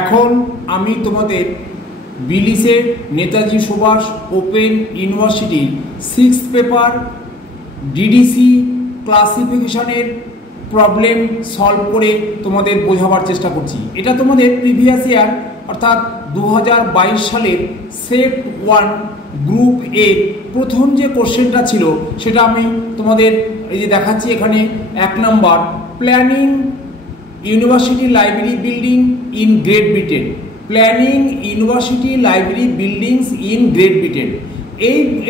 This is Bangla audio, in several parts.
এখন আমি তোমাদের বিলিসের Netaji Subhash open university 6th paper DDC ক্লাসিফিকেশনের প্রবলেম সলভ করে তোমাদের বোঝাবার চেষ্টা করছি। এটা তোমাদের প্রিভিয়াস ইয়ার অর্থাৎ 2022 সালের সেট 1 গ্রুপ এ প্রথম যে কোশ্চেনটা ছিল সেটা আমি তোমাদের এই যে দেখাচ্ছি। এখানে 1 নম্বর, planning university library building in Great Britain. Planning university library buildings in Great Britain,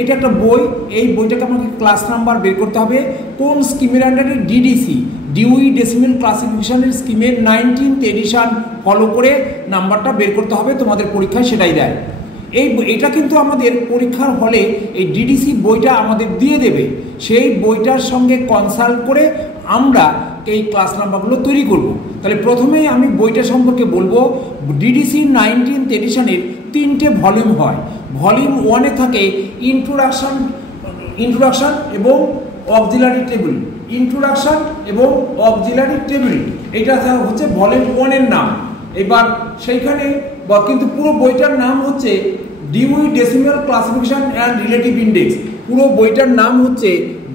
এটা একটা বই। এই বইটাকে আমাকে ক্লাস নাম্বার বের করতে হবে। কোন স্কিমের আন্ডারে? ডিডিসি, ডিউই ডেসিমেল ক্লাসিফিকেশনের স্কিমের 19th এডিশন ফলো করে নাম্বারটা বের করতে হবে। তোমাদের পরীক্ষায় সেটাই দেয়। এটা কিন্তু আমাদের পরীক্ষার হলে এই ডিডিসি বইটা আমাদের দিয়ে দেবে। সেই বইটার সঙ্গে কনসাল্ট করে আমরা এই ক্লাস নাম্বারগুলো তৈরি করব। তাহলে প্রথমেই আমি বইটা সম্পর্কে বলবো। ডিডিসি 19th এডিশনের 3টে ভলিউম হয়। ভলিউম 1-এ থাকে ইন্ট্রোডাকশন এবং অক্সিলারি টেবিল। ইন্ট্রোডাকশন এবং অক্সিলারি টেবিল, এটা হচ্ছে ভলিউম 1-এর নাম। এবার সেইখানে কিন্তু পুরো বইটার নাম হচ্ছে dewy decimal classification and relative index. পুরো বইটার নাম হচ্ছে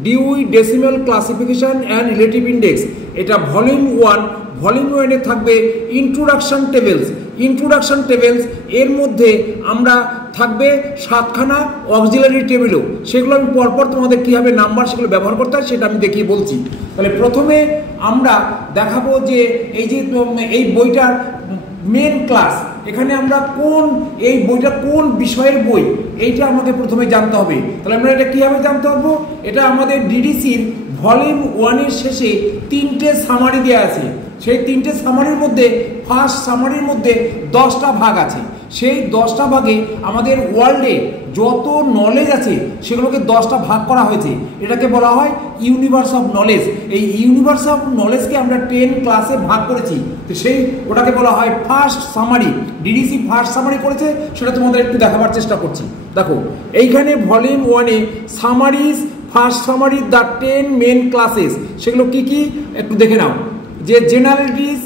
dewy decimal classification and relative index. এটা ভলিউম 1। ভলিউম 1-এ থাকবে ইন্ট্রোডাকশন টেবিলস। ইন্ট্রোডাকশন টেবিলস এর মধ্যে আমরা থাকবে 7খানা অক্সিলারি টেবিলও। সেগুলো আমি পরপর তোমাদের কীভাবে নাম্বার সেগুলো ব্যবহার করতে হয় সেটা আমি দেখিয়ে বলছি। তাহলে প্রথমে আমরা দেখাবো যে এই বইটার মেন ক্লাস। এখানে আমরা এই বইটা কোন বিষয়ের বই এইটা আমাকে প্রথমে জানতে হবে। তাহলে আমরা এটা কীভাবে জানতে পারবো? এটা আমাদের ডিডিসির ভলিউম 1-এর শেষে 3টে সামারি দেওয়া আছে। সেই 3টে সামারির মধ্যে ফার্স্ট সামারির মধ্যে 10টা ভাগ আছে। সেই 10টা ভাগে আমাদের ওয়ার্ল্ডে যত নলেজ আছে সেগুলোকে 10টা ভাগ করা হয়েছে। এটাকে বলা হয় ইউনিভার্স অফ নলেজ। এই ইউনিভার্স অফ নলেজকে আমরা 10 ক্লাসে ভাগ করেছি। তো ওটাকে বলা হয় first summary. DDC first summary করেছে, সেটা তোমাদের একটু দেখাবার চেষ্টা করছি। দেখো এইখানে ভলিউম 1-এ summaries, first summary the 10 main classes, সেগুলো কি কি একটু দেখে নাও। যে generalities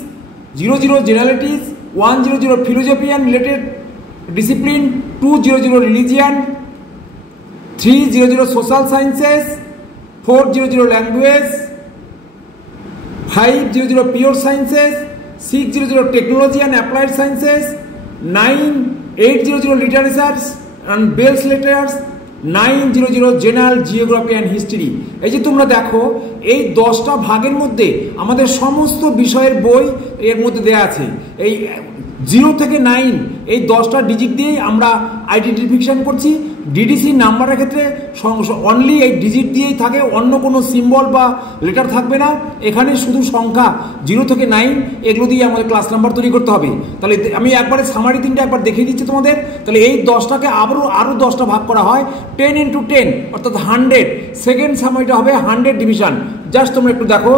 00 generalities, 100 philosophy and related discipline, 200 religion, 300 social sciences, 400 language, 500 pure sciences, 600 technology and applied sciences, 800 literatures and belles letters, 900 general geography and history. এই যে তোমরা দেখো এই 10টা ভাগের মধ্যে আমাদের সমস্ত বিষয়ের বই এর মধ্যে দেওয়া আছে। এই 0 থেকে 9 এই 10টা ডিজিট দিয়েই আমরা আইডেন্টিফিকেশন করছি। ডিডিসি নাম্বারের ক্ষেত্রে অনলি এই ডিজিট দিয়েই থাকে, অন্য কোনো সিম্বল বা লেটার থাকবে না। এখানে শুধু সংখ্যা 0 থেকে 9 এগুলো দিয়ে আমাদের ক্লাস নাম্বার তৈরি করতে হবে। তাহলে আমি একবারে সামারি 3টা একবার দেখিয়ে দিচ্ছি তোমাদের। তাহলে এই 10টাকে আরও 10টা ভাগ করা হয় 10 × 10 অর্থাৎ 100। সেকেন্ড সামারিটা হবে 100 ডিভিশন। জাস্ট তোমরা একটু দেখো,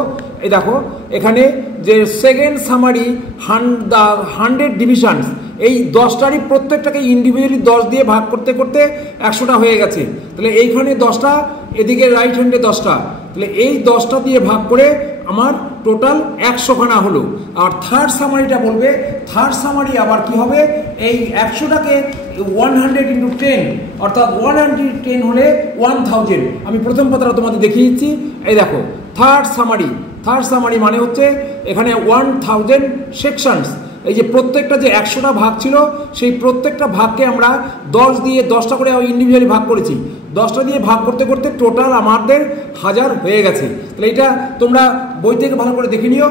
এই দেখো এখানে যে সেকেন্ড সামারি 100 ডিভিশনস। এই 10টারই প্রত্যেকটাকে ইন্ডিভিজুয়ালি 10 দিয়ে ভাগ করতে করতে 100টা হয়ে গেছে। তাহলে এইখানে 10টা, এদিকে রাইট হ্যান্ডে 10টা। তাহলে এই 10টা দিয়ে ভাগ করে আমার টোটাল 100খানা হলো। আর থার্ড সামারিটা বলবে, থার্ড সামারি আবার কি হবে? এই 100টাকে 100 × 10 অর্থাৎ 110 হলে 1000। আমি প্রথম কথাটা তোমাদের দেখিয়ে দিচ্ছি। এই দেখো থার্ড সামারি। থার্ড সামারি মানে হচ্ছে এখানে 1000 সেকশনস। এই যে প্রত্যেকটা যে 100টা ভাগ ছিল সেই প্রত্যেকটা ভাগকে আমরা 10 দিয়ে 10টা করে ইন্ডিভিজুয়ালি ভাগ করেছি। 10টা দিয়ে ভাগ করতে করতে টোটাল আমাদের 1000 হয়ে গেছে। তাহলে এটা তোমরা বই থেকে ভালো করে দেখে নিও।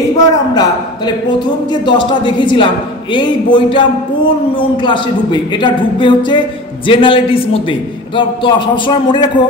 এইবার আমরা তাহলে প্রথম যে 10টা দেখিয়েছিলাম এই বইটা কোন ক্লাসে ঢুকবে? এটা ঢুকবে হচ্ছে জেনারেলিটিস মধ্যে। এটা তো সবসময় মনে রাখো,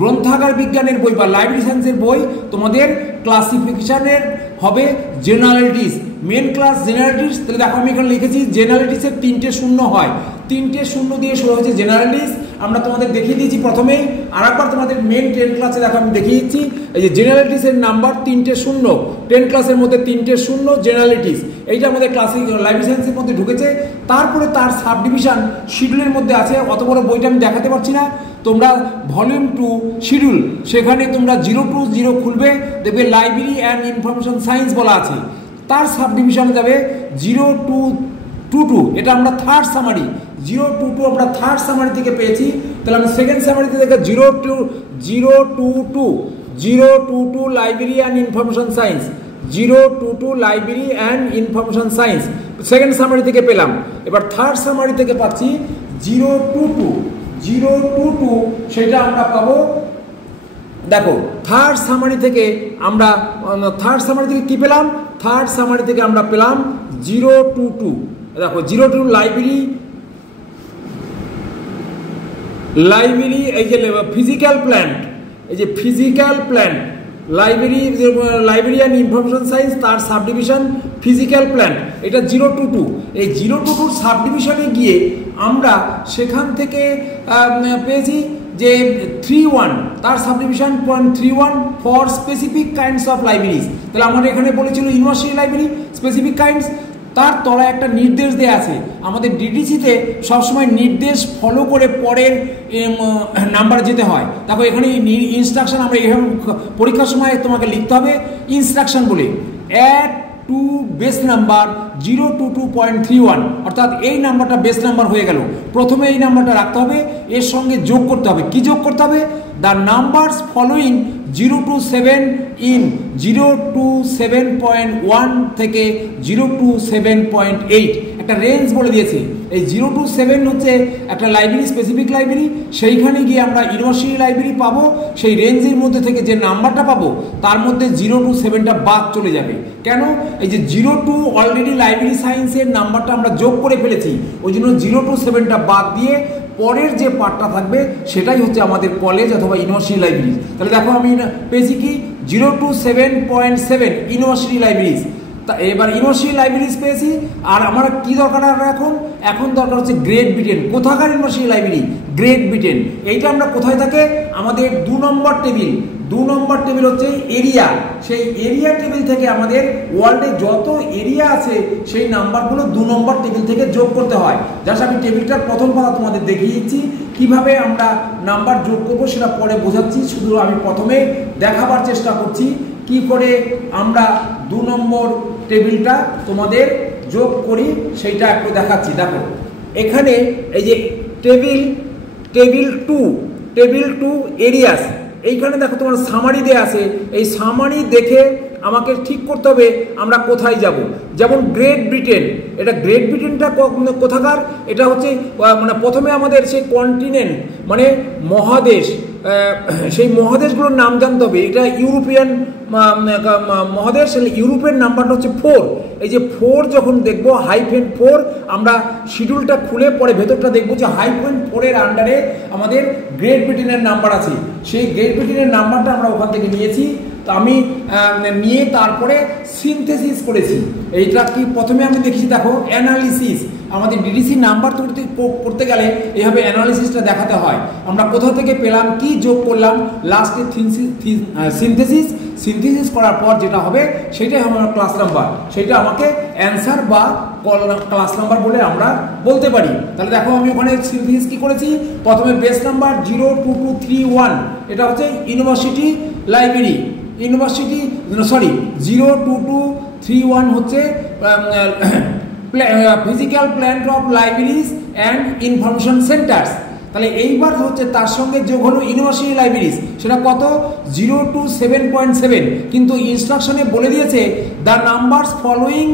গ্রন্থাগার বিজ্ঞানের বই বা লাইব্রেরি সায়েন্সের বই তোমাদের ক্লাসিফিকেশনের হবে জেনারেলিটিস, মেন ক্লাস জেনারেলিটিস। তাহলে দেখো আমি এখানে লিখেছি জেনারেলিটিসের 3টে শূন্য হয়, 3টে শূন্য দিয়ে শুরু হয়েছে জেনারেলিটিস। আমরা তোমাদের দেখিয়ে দিয়েছি প্রথমেই। আর একবার তোমাদের মেন 10 ক্লাসে দেখো আমি দেখিয়ে দিচ্ছি। এই যে জেনারেলিটিসের নাম্বার 3টে শূন্য, 10 ক্লাসের মধ্যে 3টে শূন্য জেনারেলিটিস। এইটা আমাদের ক্লাসিক লাইব্রেরি সায়েন্সের মধ্যে ঢুকেছে। তারপরে তার সাব ডিভিশন শিডিউলের মধ্যে আছে। অত বড় বইটা আমি দেখাতে পারছি না। তোমরা ভলিউম 2 শিডিউল, সেখানে তোমরা 0 to 0 খুলবে, দেখবে লাইব্রেরি অ্যান্ড ইনফরমেশন সায়েন্স বলা আছে। তার সাব ডিভিশনে যাবে 0 to 022 এটা আমরা থার্ড সামারি, 022 আমরা থার্ড সামারি থেকে পেয়েছি। তাহলে আমি সেকেন্ড সামারিতে দেখে 022 library and information science, 022 library and information science second summary থেকে পেলাম। এবার থার্ড সামারি থেকে পাচ্ছি 022 সেটা আমরা পাবো। দেখো থার্ড সামারি থেকে আমরা কি পেলাম? থার্ড সামারি থেকে আমরা পেলাম 022। দেখো 022 লাইব্রেরি এই যে ফিজিক্যাল প্ল্যান্ট, এই যে physical plant library and information science তার সাবডিভিশন ফিজিক্যাল প্ল্যান্ট, এটা 022। এই 022 সাবডিভিশনে গিয়ে আমরা সেখান থেকে পেয়েছি যে 31 তার subdivision 0.31 for specific kinds of libraries. তাহলে আমাদের এখানে বলেছিল ইউনিভার্সিটি লাইব্রেরি স্পেসিফিক কাইন্ডস, তার তলায় একটা নির্দেশ দেওয়া আছে। আমাদের ডিটিসিতে সবসময় নির্দেশ ফলো করে পরের নাম্বার যেতে হয়। দেখো এখানে ইনস্ট্রাকশন আমরা এইভাবে পরীক্ষার সময় তোমাকে লিখতে হবে ইনস্ট্রাকশন বলে অ্যাড টু বেস নাম্বার 022.31, অর্থাৎ এই নাম্বারটা বেস নাম্বার হয়ে গেল। প্রথমে এই নাম্বারটা রাখতে হবে, এর সঙ্গে যোগ করতে হবে। কি যোগ করতে হবে? দ্য নাম্বারস ফলোয়িং 027 ইন 027.1 থেকে 027.8 একটা রেঞ্জ বলে দিয়েছে। এই 027 হচ্ছে একটা লাইব্রেরি স্পেসিফিক লাইব্রেরি, সেইখানে গিয়ে আমরা ইউনিভার্সিটি লাইব্রেরি পাবো। সেই রেঞ্জের মধ্যে থেকে যে নাম্বারটা পাবো তার মধ্যে 027টা বাদ চলে যাবে। কেন? এই যে 02 অলরেডি লাইব্রেরি সায়েন্সের নাম্বারটা আমরা যোগ করে ফেলেছি, ওই জন্য 027টা বাদ দিয়ে পরের যে পার্টটা থাকবে সেটাই হচ্ছে আমাদের কলেজ অথবা ইউনিভার্সিটি লাইব্রেরি। তাহলে দেখো আমি পেয়েছি কি 027.7 ইউনিভার্সিটি লাইব্রেরিজ। তা এবার ইউনিভার্সিটি লাইব্রেরিজ পেয়েছি। আর আমার কি দরকার এখন দরকার হচ্ছে গ্রেট ব্রিটেন। কোথাকার ইউনিভার্সিটি লাইব্রেরি? Great Britain. এইটা আমরা কোথায় থাকে? আমাদের 2 নম্বর টেবিল হচ্ছে এরিয়া। সেই এরিয়া টেবিল থেকে আমাদের ওয়ার্ল্ডে যত এরিয়া আছে সেই নাম্বারগুলো 2 নম্বর টেবিল থেকে যোগ করতে হয়। জাস্ট আমি টেবিলটার প্রথম পাতা তোমাদের দেখিয়ে দিচ্ছি, কিভাবে আমরা নাম্বার যোগ করবো সেটা পরে বোঝাচ্ছি। শুধু আমি প্রথমে দেখাবার চেষ্টা করছি কি করে আমরা 2 নম্বর টেবিলটা তোমাদের যোগ করি, সেইটা একটু দেখাচ্ছি। দেখো এখানে এই যে টেবিল টু এরিয়াস, এইখানে দেখো তোমার সামারি দেয়া আছে। এই সামারি দেখে আমাকে ঠিক করতে হবে আমরা কোথায় যাব। যেমন গ্রেট ব্রিটেন, এটা গ্রেট ব্রিটেনটা কোথাকার? এটা হচ্ছে মানে প্রথমে আমাদের সেই কন্টিনেন্ট মানে মহাদেশ, সেই মহাদেশগুলোর নাম জানতে হবে। এটা ইউরোপিয়ান মহাদেশ, ইউরোপের নাম্বারটা হচ্ছে 4। এই যে 4 যখন দেখবো -4, আমরা শিডিউলটা খুলে পরে ভেতরটা দেখবো যে -4 এর আন্ডারে আমাদের গ্রেট ব্রিটেনের নাম্বার আছে। সেই গ্রেট ব্রিটেনের নাম্বারটা আমরা ওখান থেকে নিয়েছি। তো আমি নিয়ে তারপরে সিনথেসিস করেছি। এইটা কি প্রথমে আমি দেখেছি, দেখো অ্যানালিসিস। আমাদের ডিডিসি নাম্বার করতে গেলে এইভাবে অ্যানালিসিসটা দেখাতে হয়। আমরা কোথা থেকে পেলাম, কি যোগ করলাম, লাস্টে সিনথেসিস করার পর যেটা হবে সেটাই হবে আমার ক্লাস নাম্বার। সেটা আমাকে অ্যান্সার বা ক্লাস নাম্বার বলে আমরা বলতে পারি। তাহলে দেখো আমি ওখানে সিনথেসিস কি করেছি। প্রথমে বেস নাম্বার 02231, এটা হচ্ছে ইউনিভার্সিটি লাইব্রেরি। 02231 হচ্ছে physical plant of libraries and information centres. তাহলে এইবার হচ্ছে তার সঙ্গে যোগ হলো ইউনিভার্সিটি লাইব্রেরিজ, সেটা কত? 027.7। কিন্তু ইনস্ট্রাকশনে বলে দিয়েছে দ্য নাম্বারস ফলোয়িং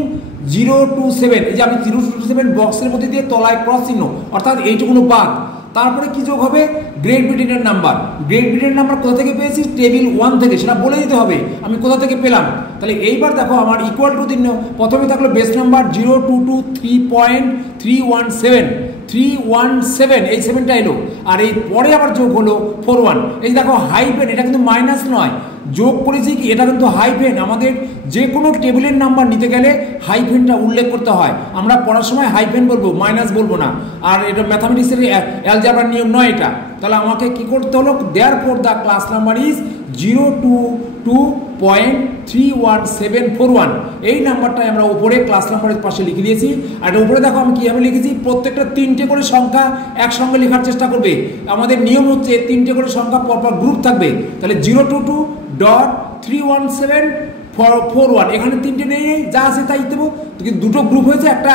027। এই যে আমি 027 বক্সের মধ্যে দিয়ে তলায় ক্রস চিহ্ন, অর্থাৎ এইটুকুনো বাদ। তারপরে কি যোগ হবে? গ্রেট ব্রিটেনের নাম্বার। গ্রেট ব্রিটেনের নাম্বার কোথা থেকে পেয়েছি? টেবিল 1 থেকে, সেটা বলে দিতে হবে আমি কোথা থেকে পেলাম। তাহলে এইবার দেখো আমার ইকুয়াল টু দিন, প্রথমে থাকলো বেস নাম্বার 022.317 এই 7টা এলো। আর এই পরে আবার যোগ হলো 41। এই দেখো হাইফেন, এটা কিন্তু মাইনাস নয়, যোগ করেছি কি, এটা কিন্তু হাইফেন। আমাদের যে কোনো টেবিলের নাম্বার নিতে গেলে হাইফেনটা উল্লেখ করতে হয়। আমরা পড়ার সময় হাইফেন বলবো, মাইনাস বলবো না। আর এটা ম্যাথামেটিক্সের অ্যালজেব্রার নিয়ম নয় এটা। তাহলে আমাকে কি করতে হলো? Therefore the class number is 022.31741। এই নাম্বারটাই আমরা উপরে ক্লাস নাম্বারের পাশে লিখে দিয়েছি। আর উপরে দেখো আমি কীভাবে লিখেছি, প্রত্যেকটা 3টে করে সংখ্যা একসঙ্গে লেখার চেষ্টা করবে। আমাদের নিয়ম হচ্ছে 3টে করে সংখ্যা পরপর গ্রুপ থাকবে। তাহলে 022.31741, এখানে 3টে নেই, যা আছে তাই দেবো। কিন্তু দুটো গ্রুপ হয়েছে, একটা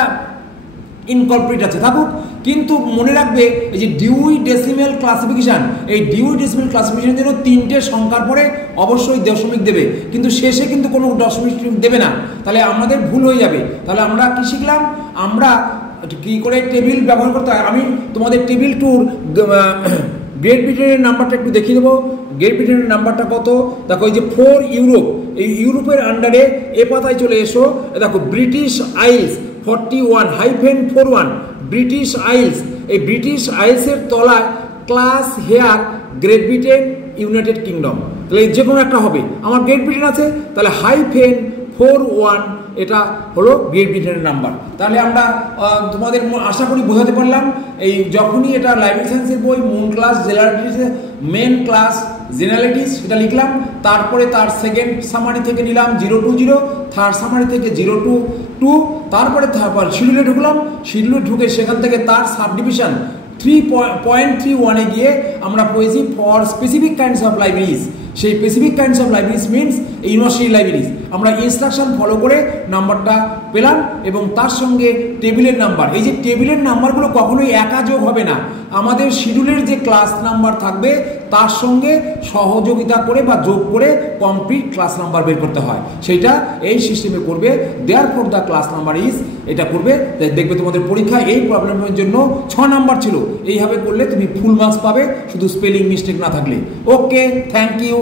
ইনকমপ্লিট আছে থাকুক, কিন্তু মনে রাখবে এই যে ডিউই ডেসিমেল ক্লাসিফিকেশন, এই ডিউই ডেসিমেল ক্লাসিফিকেশনের জন্য 3টে সংখ্যার পরে অবশ্যই দশমিক দেবে, কিন্তু শেষে কিন্তু কোনো দশমিক দেবে না, তাহলে আমাদের ভুল হয়ে যাবে। তাহলে আমরা কি শিখলাম, আমরা কি করে টেবিল ব্যবহার করতে হয়। আমি তোমাদের টেবিল টুর গ্রেট ব্রিটেনের নাম্বারটা একটু দেখিয়ে দেবো। গ্রেট ব্রিটেনের নাম্বারটা কত দেখো, এই যে 4 ইউরোপ, এই ইউরোপের আন্ডারে এ পাতায় চলে এসো, দেখো ব্রিটিশ আইলস 41-41 ব্রিটিশ আইলস, এই ব্রিটিশ আইলসের তলায় class here great Britain united kingdom, তাহলে যে কোনো একটা হবে। আমার গ্রেট ব্রিটেন আছে, তাহলে -41 এটা হলো গ্রেট ব্রিটেনের নাম্বার। তাহলে আমরা তোমাদের আশা করি বোঝাতে পারলাম। এই যখনই এটা লাইব্রেরি সায়েন্সের বই মেন ক্লাস জেনারেলিটিস সেটা লিখলাম, তারপরে তার সেকেন্ড সামারি থেকে নিলাম 020, থার্ড সামারি থেকে 022, তারপরে শিডিউলে ঢুকলাম, শিডিউলে ঢুকে সেখান থেকে তার সাব ডিভিশন 3.31-এ গিয়ে আমরা পেয়েছি for specific kinds of libraries. সেই specific kinds of libraries means university libraries. আমরা ইনস্ট্রাকশন ফলো করে নাম্বারটা পেলাম এবং তার সঙ্গে টেবিলের নাম্বার। এই যে টেবিলের নাম্বারগুলো কখনোই একা যোগ হবে না, আমাদের শিডিউলের যে ক্লাস নাম্বার থাকবে তার সঙ্গে সহযোগিতা করে বা যোগ করে কমপ্লিট ক্লাস নাম্বার বের করতে হয়, সেইটা এই সিস্টেমে করবে। Therefore the class number is, এটা করবে, দেখবে তোমাদের পরীক্ষা এই প্রবলেমের জন্য 6 নাম্বার ছিল। এইভাবে করলে তুমি ফুল মার্কস পাবে, শুধু স্পেলিং মিস্টেক না থাকলে। ওকে, থ্যাংক ইউ।